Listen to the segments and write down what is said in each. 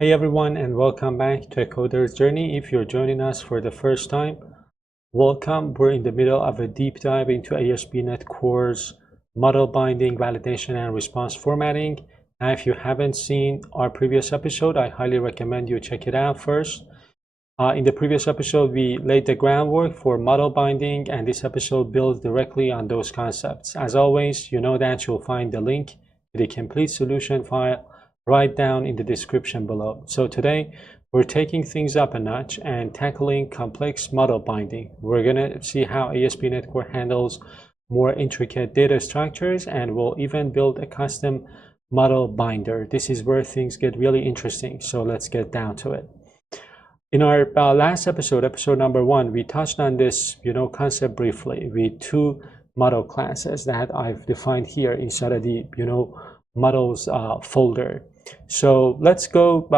Hey everyone, and welcome back to A Coder's Journey. If you're joining us for the first time, welcome. We're in the middle of a deep dive into ASP.NET Core's model binding, validation, and response formatting. Now, if you haven't seen our previous episode, I highly recommend you check it out first. In the previous episode, we laid the groundwork for model binding, and this episode builds directly on those concepts. As always, you know that you'll find the link to the complete solution file right down in the description below. So today, we're taking things up a notch and tackling complex model binding. We're going to see how ASP.NET Core handles more intricate data structures, and we'll even build a custom model binder. This is where things get really interesting. So let's get down to it. In our last episode, episode number 1, we touched on this, concept briefly with two model classes that I've defined here inside of the, models folder. So let's go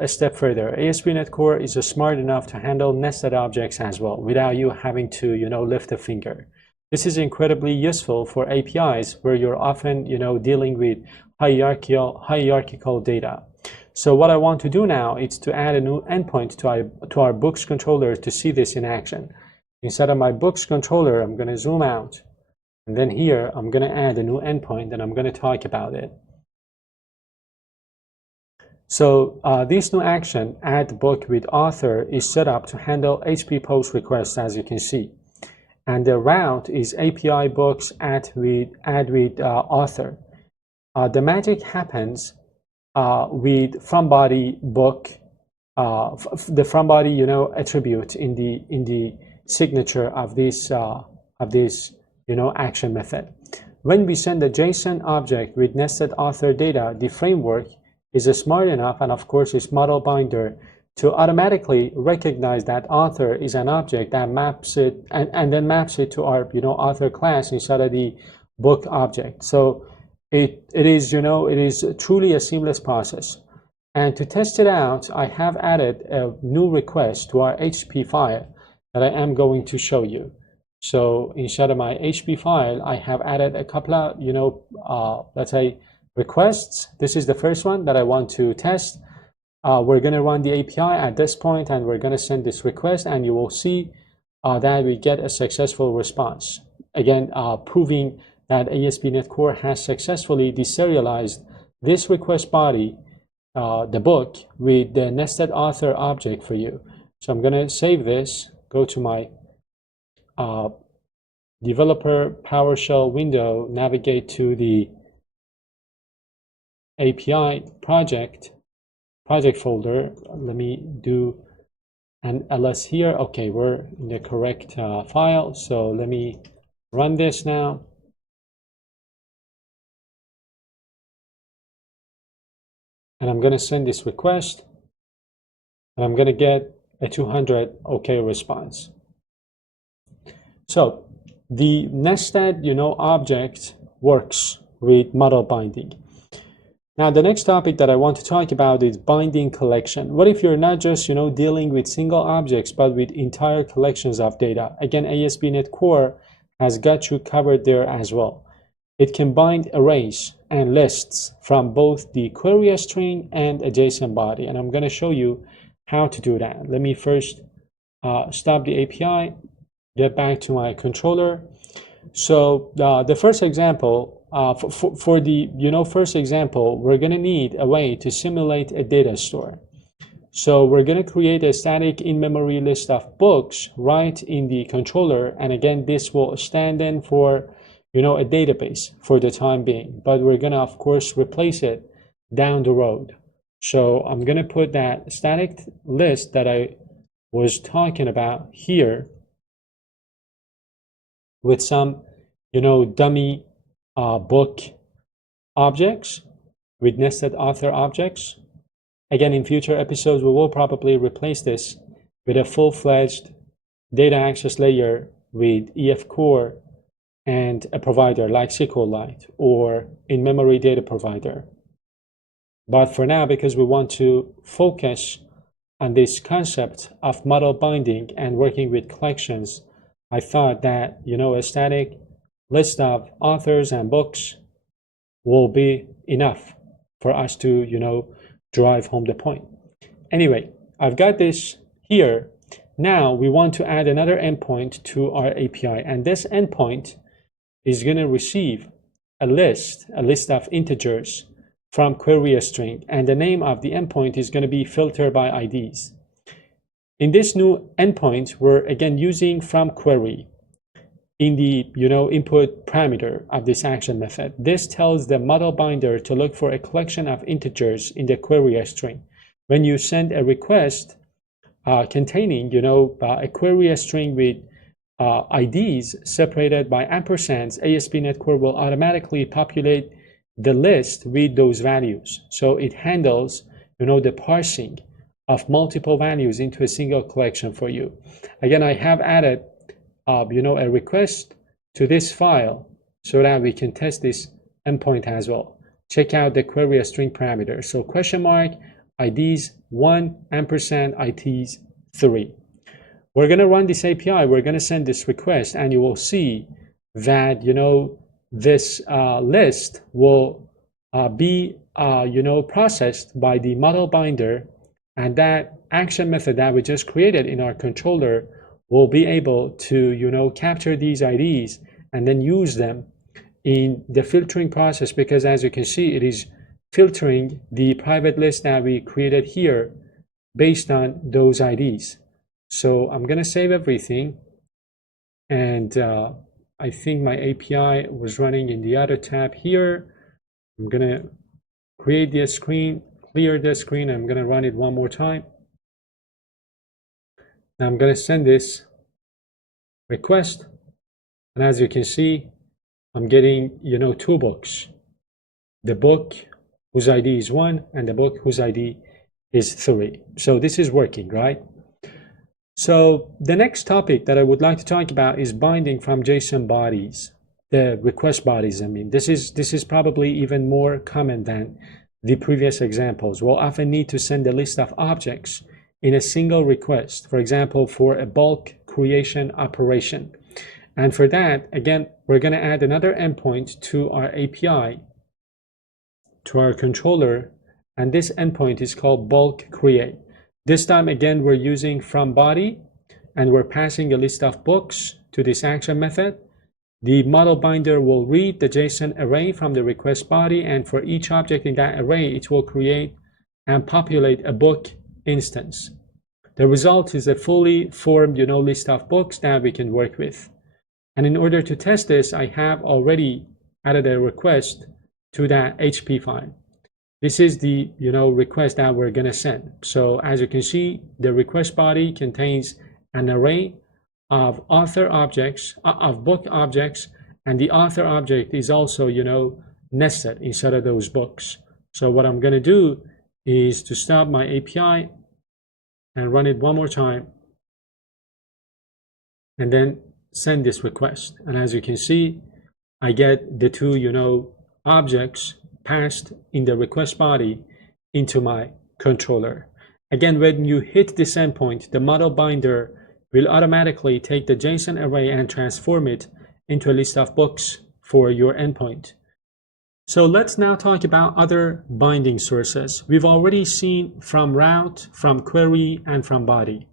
a step further. ASP.NET Core is smart enough to handle nested objects as well without you having to, lift a finger. This is incredibly useful for APIs where you're often, dealing with hierarchical data. So what I want to do now is to add a new endpoint to our books controller to see this in action. Instead of my books controller, I'm going to zoom out. And then here, I'm going to add a new endpoint and I'm going to talk about it. So this new action, add book with author, is set up to handle HTTP post requests, as you can see. And the route is API books add with author. The magic happens with from body book, the from body attribute in the signature of this action method. When we send a JSON object with nested author data, the framework is smart enough, and of course its model binder, to automatically recognize that author is an object that maps it and then maps it to our author class inside of the book object. So it is truly a seamless process. And to test it out, I have added a new request to our HTTP file that I am going to show you. So inside of my HTTP file, I have added a couple of, let's say, requests. This is the first one that I want to test. We're going to run the API at this point, and we're going to send this request, and you will see that we get a successful response. Again, proving that ASP.NET Core has successfully deserialized this request body, the book, with the nested author object for you. So I'm going to save this, go to my developer PowerShell window, navigate to the API project folder. Let me do an ls here. Okay, we're in the correct file. So let me run this now. And I'm going to send this request, and I'm going to get a 200 OK response. So the nested, object works with model binding. Now, the next topic that I want to talk about is binding collection. What if you're not just, dealing with single objects, but with entire collections of data? Again, ASP.NET Core has got you covered there as well. It can bind arrays and lists from both the query string and a JSON body. And I'm going to show you how to do that. Let me first stop the API, get back to my controller. So the first example, for the first example, we're going to need a way to simulate a data store. So we're going to create a static in-memory list of books right in the controller. And again, this will stand in for a database for the time being. But we're going to, of course, replace it down the road. So I'm going to put that static list that I was talking about here with some, dummy book objects with nested author objects. Again, in future episodes, we will probably replace this with a full-fledged data access layer with EF Core and a provider like SQLite or in-memory data provider. But for now, because we want to focus on this concept of model binding and working with collections, I thought that, a static list of authors and books will be enough for us to, drive home the point. anyway, I've got this here. Now we want to add another endpoint to our API, and this endpoint is going to receive a list of integers from query string, and the name of the endpoint is going to be filter by IDs. In this new endpoint, we're again using from query in the input parameter of this action method. This tells the model binder to look for a collection of integers in the query string. When you send a request containing a query string with IDs separated by ampersands, ASP.NET Core will automatically populate the list with those values. So it handles the parsing of multiple values into a single collection for you. Again, I have added a request to this file so that we can test this endpoint as well. Check out the query string parameter. So question mark IDs 1 ampersand ITs 3. We're going to run this API. We're going to send this request, and you will see that this list will be processed by the model binder, and that action method that we just created in our controller will be able to capture these IDs and then use them in the filtering process, because as you can see, it is filtering the private list that we created here based on those IDs. So I'm going to save everything, and I think my API was running in the other tab here. I'm going to create the screen, clear the screen. I'm going to run it one more time. Now I'm going to send this request, and as you can see, I'm getting two books, the book whose ID is 1 and the book whose ID is 3. So this is working, right? So the next topic that I would like to talk about is binding from JSON bodies, the request bodies. I mean, this is probably even more common than the previous examples. We'll often need to send a list of objects in a single request, for example, for a bulk creation operation. And for that, again, we're going to add another endpoint to our API, to our controller, and this endpoint is called bulk create. This time, again, we're using from body, and we're passing a list of books to this action method. The model binder will read the JSON array from the request body, and for each object in that array, it will create and populate a book instance. The result is a fully formed list of books that we can work with. And in order to test this, I have already added a request to that HP file. This is the request that we're going to send. So as you can see, the request body contains an array of author objects, of book objects, and the author object is also nested inside of those books. So what I'm going to do is to stop my API and run it one more time, and then send this request. And as you can see, I get the two objects passed in the request body into my controller. Again, when you hit this endpoint, the model binder will automatically take the JSON array and transform it into a list of books for your endpoint. So let's now talk about other binding sources. We've already seen from route, from query, and from body.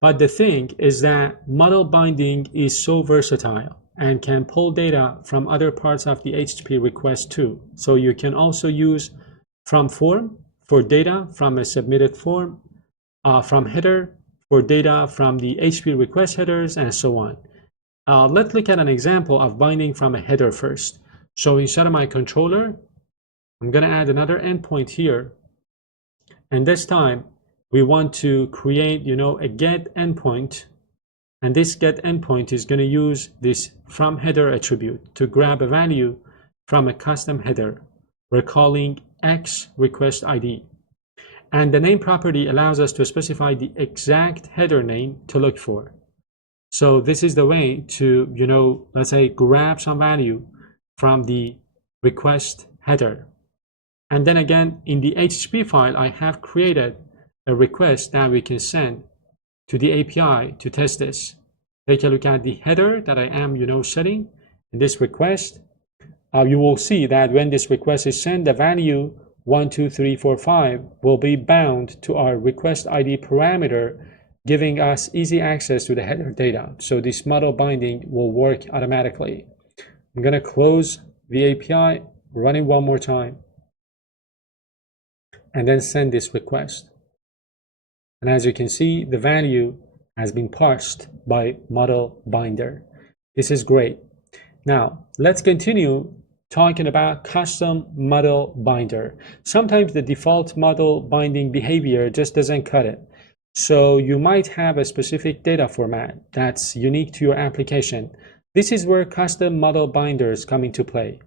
But the thing is that model binding is so versatile and can pull data from other parts of the HTTP request too. So you can also use from form for data from a submitted form, from header for data from the HTTP request headers, and so on. Let's look at an example of binding from a header first. So inside of my controller, I'm going to add another endpoint here. And this time, we want to create, a get endpoint. And this get endpoint is going to use this from header attribute to grab a value from a custom header. We're calling X request ID. And the name property allows us to specify the exact header name to look for. So this is the way to, let's say, grab some value from the request header. And then again, in the HTTP file, I have created a request that we can send to the API to test this. Take a look at the header that I am, setting in this request. You will see that when this request is sent, the value 1, 2, 3, 4, 5 will be bound to our request ID parameter, giving us easy access to the header data. So this model binding will work automatically. I'm going to close the API, run it one more time, and then send this request. And as you can see, the value has been parsed by model binder. This is great. Now, let's continue talking about custom model binder. Sometimes the default model binding behavior just doesn't cut it. So you might have a specific data format that's unique to your application. This is where custom model binders come into play.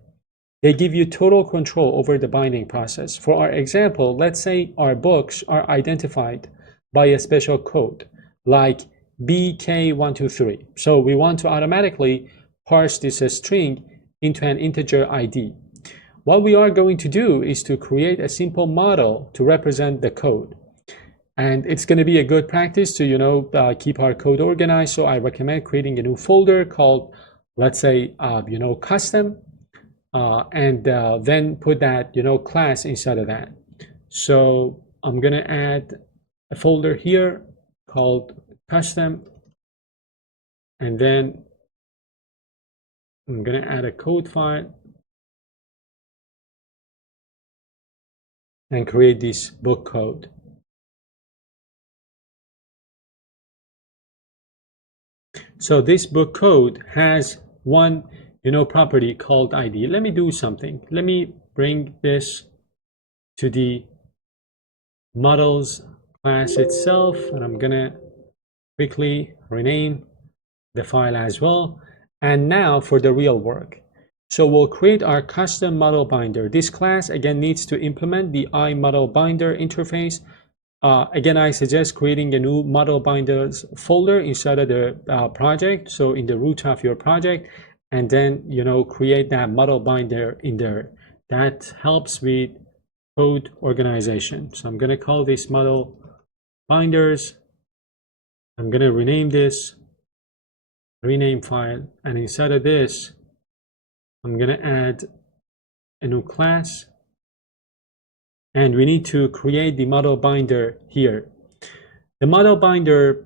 They give you total control over the binding process. For our example, let's say our books are identified by a special code like BK123. So we want to automatically parse this string into an integer ID. What we are going to do is to create a simple model to represent the code. And it's going to be a good practice to, keep our code organized. So I recommend creating a new folder called, let's say, custom, and then put that, class inside of that. So I'm going to add a folder here called custom, and then I'm going to add a code file and create this book code. So this book code has one, property called ID. Let me do something. Let me bring this to the models class itself, and I'm gonna quickly rename the file as well. And now for the real work. So we'll create our custom model binder. This class again needs to implement the iModel binder interface. Again, I suggest creating a new model binders folder inside of the project. So in the root of your project, and then create that model binder in there. That helps with code organization. So I'm going to call this model binders. I'm going to rename this rename file, and inside of this I'm going to add a new class, and we need to create the model binder here. The model binder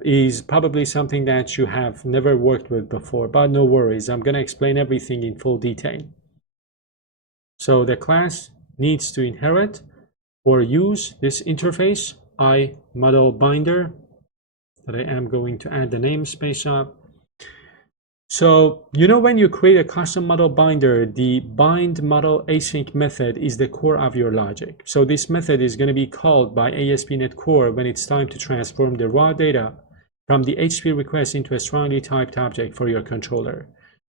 is probably something that you have never worked with before, but no worries. I'm going to explain everything in full detail. So the class needs to inherit or use this interface, iModel binder, that I am going to add the namespace of. So, when you create a custom model binder, the bind model async method is the core of your logic. So this method is going to be called by ASP.NET Core when it's time to transform the raw data from the HTTP request into a strongly typed object for your controller.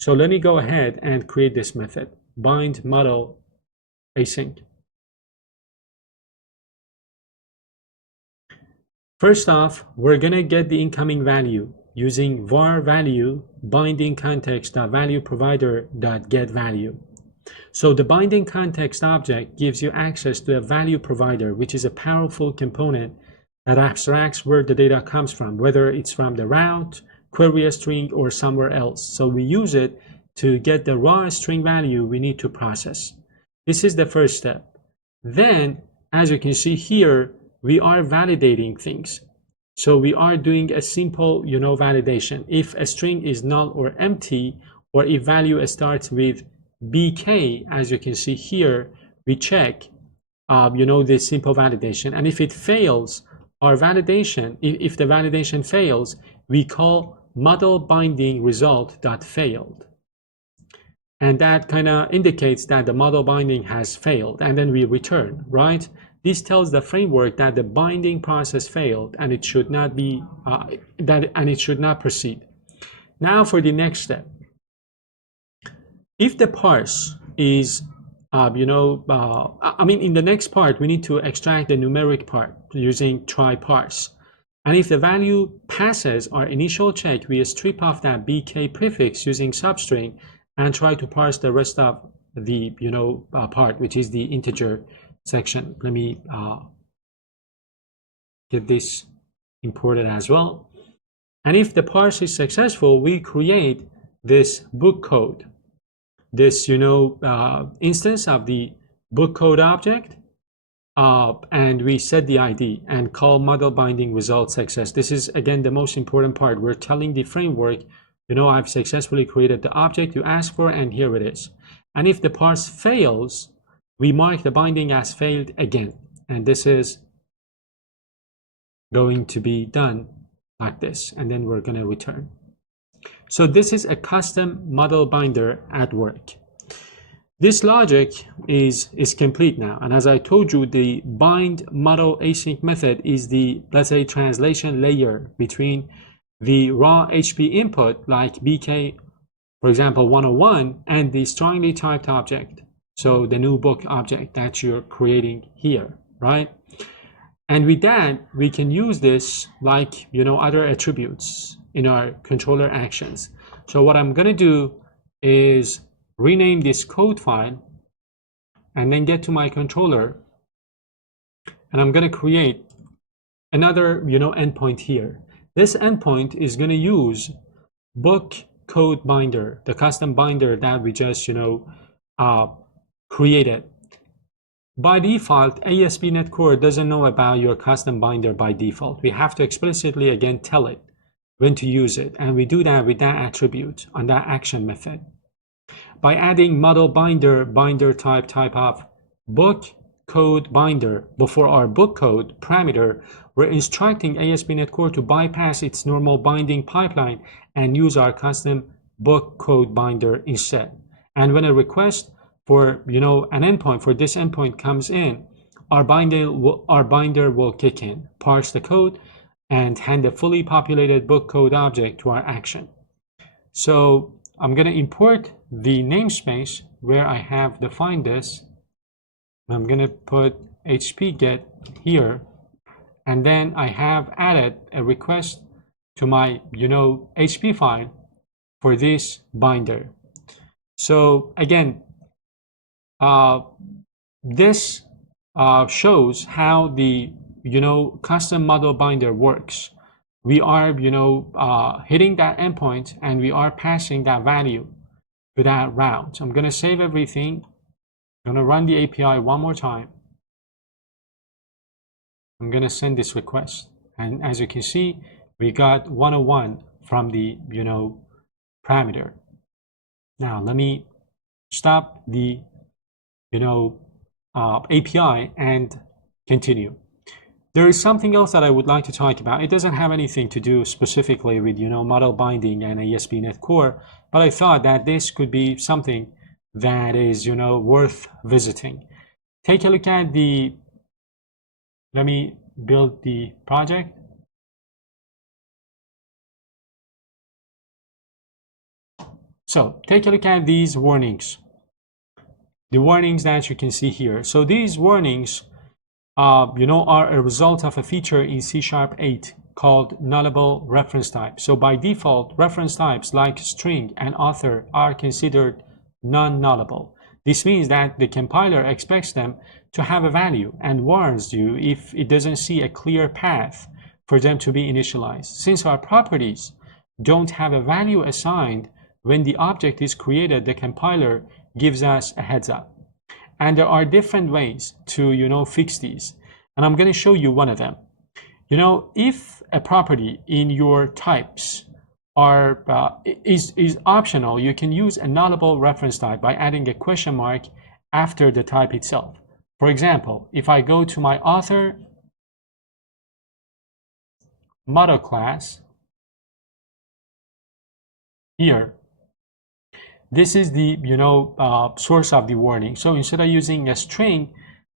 So let me go ahead and create this method, bind model async. First off, we're going to get the incoming value using var value binding context.value provider.get value. So the binding context object gives you access to a value provider, which is a powerful component that abstracts where the data comes from, whether it's from the route, query string, or somewhere else. So we use it to get the raw string value we need to process. This is the first step. Then, as you can see here, we are validating things. So we are doing a simple, validation. If a string is null or empty, or if value starts with BK, as you can see here, we check, this simple validation. And if it fails, our validation, if the validation fails, we call model binding result.failed. And that kind of indicates that the model binding has failed, and then we return, right? This tells the framework that the binding process failed and it should not be it should not proceed. Now for the next step. If the parse is in the next part we need to extract the numeric part using try parse. And if the value passes our initial check, we strip off that BK prefix using substring and try to parse the rest of the part, which is the integer section. Let me get this imported as well. And if the parse is successful, we create this book code, this instance of the book code object, and we set the ID and call model binding result success. This is again the most important part. We're telling the framework, I've successfully created the object you asked for, and here it is. And if the parse fails, we mark the binding as failed again. And this is going to be done like this, and then we're going to return. So this is a custom model binder at work. This logic is complete now. And as I told you, the bind model async method is the, let's say, translation layer between the raw HP input, like BK, for example, 101, and the strongly typed object. So the new book object that you're creating here, right? And with that, we can use this like, other attributes in our controller actions. So what I'm going to do is rename this code file and then get to my controller. And I'm going to create another, endpoint here. This endpoint is going to use book code binder, the custom binder that we just, created. By default, ASP.NET Core doesn't know about your custom binder by default. We have to explicitly, again, tell it when to use it. And we do that with that attribute on that action method. By adding model binder type of book code binder before our book code parameter, we're instructing ASP.NET Core to bypass its normal binding pipeline and use our custom book code binder instead. And when a request for an endpoint for this endpoint comes in, our binder will kick in, parse the code, and hand a fully populated book code object to our action. So I'm going to import the namespace where I have defined this. I'm going to put HP get here, and then I have added a request to my HP file for this binder. So again, this shows how the custom model binder works. We are hitting that endpoint and we are passing that value to that route. I'm going to save everything. I'm going to run the API one more time. I'm going to send this request, and as you can see, we got 101 from the parameter. Now let me stop the API and continue. There is something else that I would like to talk about. It doesn't have anything to do specifically with model binding and ASP.NET Core, but I thought that this could be something that is worth visiting. Take a look at the, let me build the project. So take a look at these warnings. The warnings that you can see here. So these warnings, are a result of a feature in C#8 called nullable reference type. So by default, reference types like string and author are considered non-nullable. This means that the compiler expects them to have a value and warns you if it doesn't see a clear path for them to be initialized. Since our properties don't have a value assigned when the object is created, the compiler gives us a heads up. And there are different ways to fix these, and I'm going to show you one of them. If a property in your types is optional, you can use a nullable reference type by adding a question mark after the type itself. For example, if I go to my author model class here, this is the source of the warning. So instead of using a string,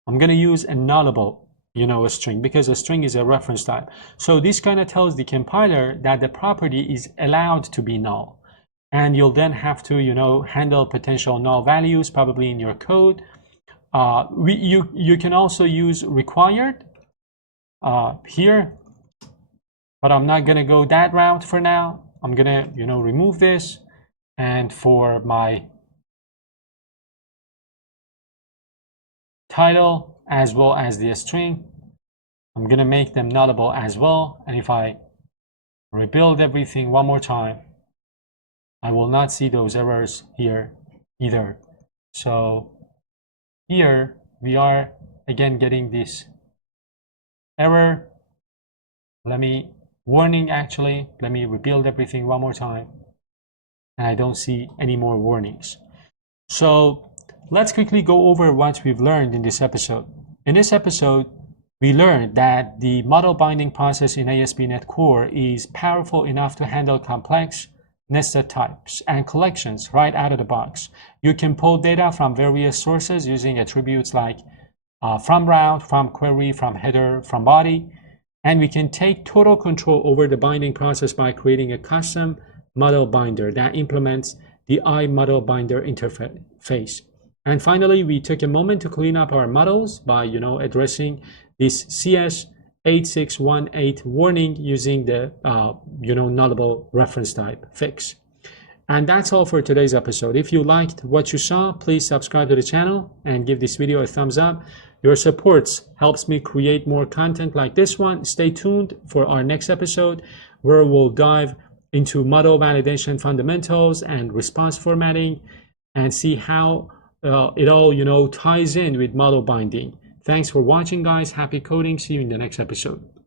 I'm going to use a nullable a string, because a string is a reference type. So this kind of tells the compiler that the property is allowed to be null, and you'll then have to handle potential null values probably in your code. You can also use required here, but I'm not going to go that route for now. I'm going to remove this. And for my title as well as the string, I'm going to make them nullable as well. And if I rebuild everything one more time, I will not see those errors here either. So here we are again getting this error. Warning actually, let me rebuild everything one more time. And I don't see any more warnings. So let's quickly go over what we've learned in this episode. In this episode, we learned that the model binding process in ASP.NET Core is powerful enough to handle complex nested types and collections right out of the box. You can pull data from various sources using attributes like from route, from query, from header, from body, and we can take total control over the binding process by creating a custom model binder that implements the iModel binder interface. And finally, we took a moment to clean up our models by addressing this CS8618 warning using the nullable reference type fix. And that's all for today's episode. If you liked what you saw, please subscribe to the channel and give this video a thumbs up. Your support helps me create more content like this one. Stay tuned for our next episode where we'll dive into model validation fundamentals and response formatting and see how it all ties in with model binding. Thanks for watching, guys. Happy coding. See you in the next episode.